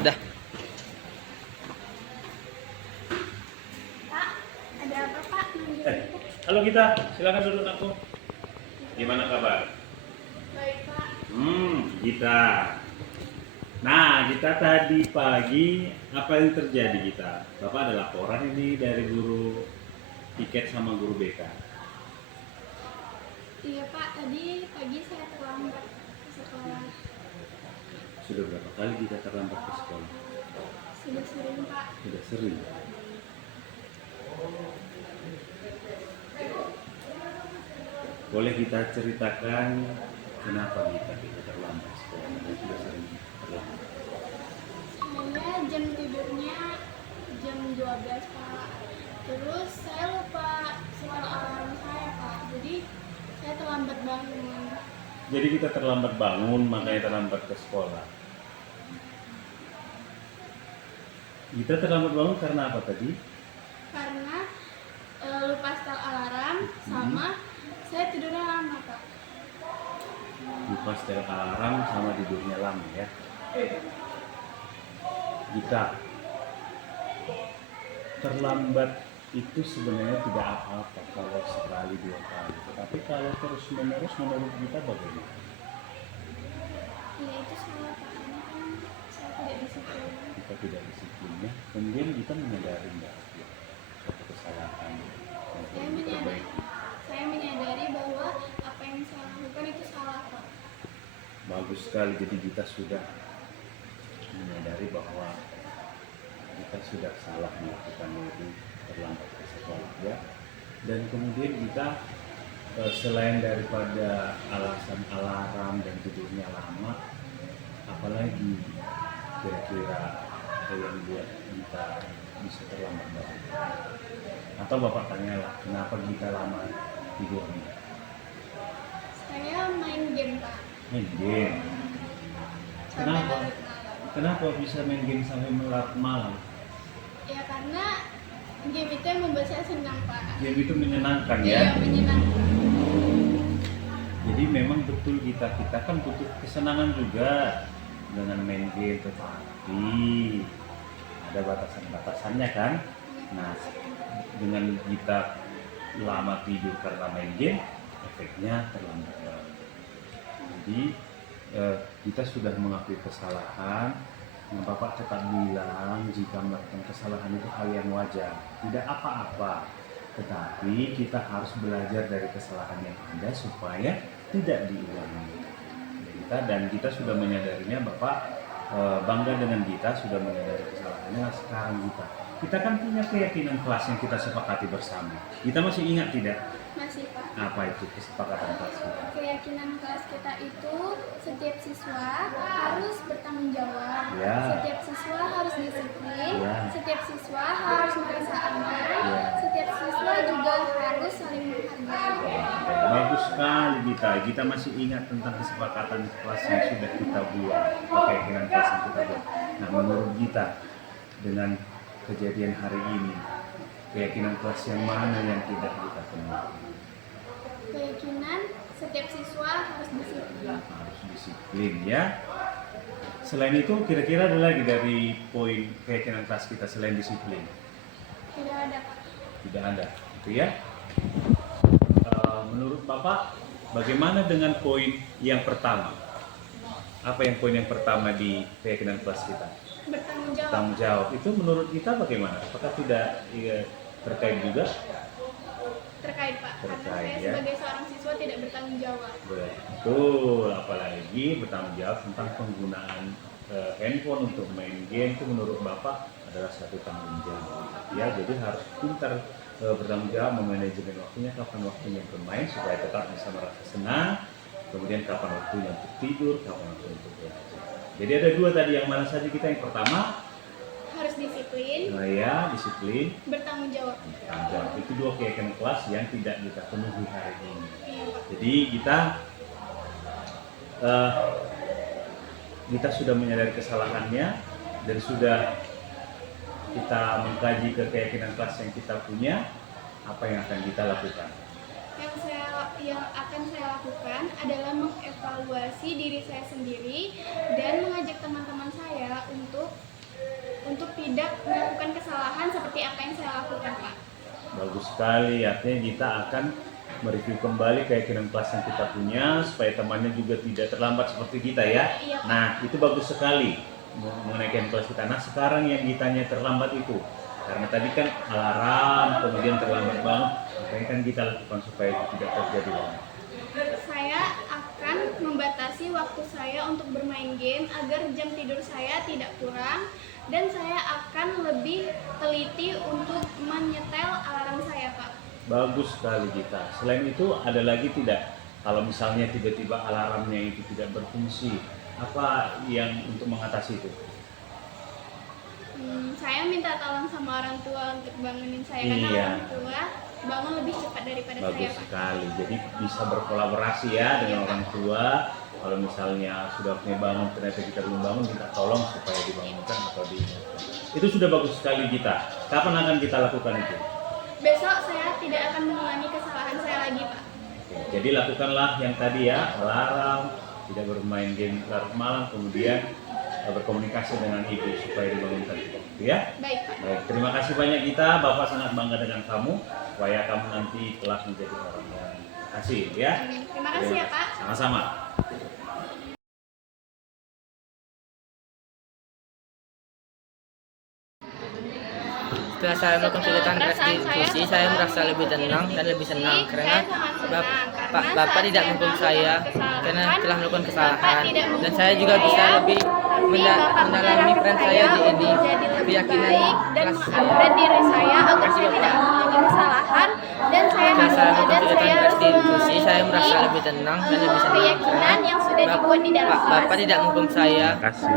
Dah. Pak, ada apa Pak? Halo Gita, silakan duduk aku. Gimana kabar? Baik Pak. Gita. Nah, Gita tadi pagi apa yang terjadi Gita? Bapak ada laporan ini dari guru tiket sama guru BK. Iya Pak, tadi pagi saya terlambat ke sekolah. Sudah berapa kali Gita terlambat ke sekolah? Sudah sering Pak. Sudah sering. Boleh kita ceritakan kenapa kita terlambat sekolah dan sudah sering terlambat? Saya jam tidurnya jam 12 Pak. Terus saya lupa soal alarm saya Pak. Jadi saya terlambat bangun. Jadi kita terlambat bangun, makanya terlambat ke sekolah. Kita terlambat bangun karena apa tadi? Karena lupa setel alarm sama saya tidurnya lama Pak. Lupa setel alarm sama tidurnya lama ya. Kita terlambat itu sebenarnya tidak apa-apa kalau sekali dua kali, tetapi kalau terus menerus menurut kita bagaimana? Iya itu salah Pak, karena kan saya tidak disiplin. Kita tidak disiplinnya, kemudian kita menyadari nggak ya, suatu kesalahan yang perlu diperbaiki. Saya menyadari bahwa apa yang saya lakukan itu salah Pak. Bagus sekali, jadi kita sudah menyadari bahwa kita sudah salah melakukan itu, terlambat ke sekolah ya. Dan kemudian kita selain daripada alasan alarm dan tidurnya lama, apalagi kira-kira yang buat kita bisa terlambat bangun? Atau Bapak tanyalah kenapa kita lama tidurnya? Saya main game Pak. Main game. Sampai Kenapa? larut malam. Kenapa bisa main game sampai larut malam? Ya karena game itu yang membuat saya senang Pak. Game itu menyenangkan Iya ya. menyenangkan. Jadi memang betul kita kan butuh kesenangan juga dengan main game, tetapi ada batasan-batasannya kan. Nah, dengan kita lama tidur karena main game, efeknya terlambat bangun. Jadi kita sudah mengakui kesalahan. Yang Bapak tetap bilang jika melakukan kesalahan itu hal yang wajar, tidak apa-apa. Tetapi kita harus belajar dari kesalahan yang ada supaya tidak diulangi. Dan kita sudah menyadarinya, Bapak bangga dengan kita sudah menyadari kesalahannya. Nah, sekarang kita kan punya keyakinan kelas yang kita sepakati bersama. Kita masih ingat tidak? Masih Pak. Apa itu kesepakatan kelas kita? Keyakinan kelas kita itu setiap siswa harus bertanggung jawab. Ya. Setiap siswa harus disiplin. Ya. Setiap siswa harus merasa aman. Ya. Setiap siswa juga harus saling menghargai. Bagus sekali kita masih ingat tentang kesepakatan kelas yang sudah kita buat, keyakinan kelas yang kita buat. Nah, menurut kita dengan kejadian hari ini, keyakinan kelas yang mana yang tidak kita penuhi? Keyakinan setiap siswa harus disiplin. Harus disiplin ya. Selain itu kira-kira ada lagi dari poin keyakinan kelas kita selain disiplin? Tidak ada Pak. Tidak ada, itu ya. Menurut Bapak, bagaimana dengan poin yang pertama? Apa yang poin yang pertama di keyakinan kelas kita? Bertanggung jawab. Tanggung jawab. Itu menurut kita bagaimana? Apakah tidak terkait juga? Terkait Pak, karena Terkait, saya ya. sebagai seorang siswa tidak bertanggung jawab. Betul, apalagi bertanggung jawab tentang penggunaan handphone untuk main game itu menurut Bapak adalah satu tanggung jawab. Ya, jadi harus pintar bertanggung jawab memanajemen waktunya, kapan waktunya bermain supaya tetap bisa merasa senang, kemudian kapan waktunya untuk tidur, kapan waktunya untuk belajar. Jadi ada dua tadi, yang mana saja kita? Yang pertama Harus disiplin, disiplin, bertanggung jawab. tanggung jawab. Itu dua keyakinan kelas yang tidak kita penuhi hari ini. Iya Pak. Jadi kita sudah menyadari kesalahannya dan sudah kita mengkaji ke keyakinan kelas yang kita punya. Apa yang akan kita lakukan? Yang akan saya lakukan adalah mengevaluasi diri saya sendiri dan mengajak teman-teman saya untuk tidak melakukan kesalahan seperti apa yang saya lakukan, Pak. Bagus sekali, artinya kita akan mereview kembali keyakinan kelas yang kita punya supaya temannya juga tidak terlambat seperti kita ya. Iya, Pak. Nah, itu bagus sekali mengenai keyakinan kelas kita. Nah, sekarang yang ditanya terlambat itu, karena tadi kan alarm, kemudian terlambat banget, apa yang kan kita lakukan supaya itu tidak terjadi Bang? Saya akan membatasi waktu saya untuk bermain game agar jam tidur saya tidak kurang, dan saya akan lebih teliti untuk menyetel alarm saya, Pak. Bagus sekali kita. Selain itu ada lagi tidak? Kalau misalnya tiba-tiba alarmnya itu tidak berfungsi, apa yang untuk mengatasi itu? Saya minta tolong sama orang tua untuk bangunin saya karena Iya. orang tua bangun lebih cepat daripada saya, Bagus Pak. sekali. Jadi bisa berkolaborasi ya dengan orang tua. Kalau misalnya sudah punya bangun ternyata kita belum bangun, minta tolong supaya dibangunkan atau diingatkan. Itu sudah bagus sekali kita. Kapan akan kita lakukan itu? Besok saya tidak akan mengulangi kesalahan saya lagi, Pak. Oke, jadi lakukanlah yang tadi ya, alarm, tidak bermain game larut malam, kemudian berkomunikasi dengan ibu supaya dibangunkan itu ya. Baik, Pak. Baik, terima kasih banyak kita, Bapak sangat bangga dengan kamu, supaya kamu nanti kelak menjadi orang yang hasil ya. Amin. Terima kasih ya, Pak. Sama-sama. Setelah saya melakukan kegiatan restitusi, saya merasa lebih tenang dan lebih senang karena Bapak tidak menghukum saya karena telah melakukan kesalahan, dan saya juga bisa lebih mendalami peran saya di ini, keyakinan dan kelas saya. mengupgrade diri saya agar saya tidak mengulangi kesalahan, dan saya Setelah saya melakukan kegiatan harus restitusi, saya merasa lebih tenang dan lebih senang keyakinan yang sudah karena dibuat di dalam kelas. Bapak tidak menghukum saya. Terima kasih.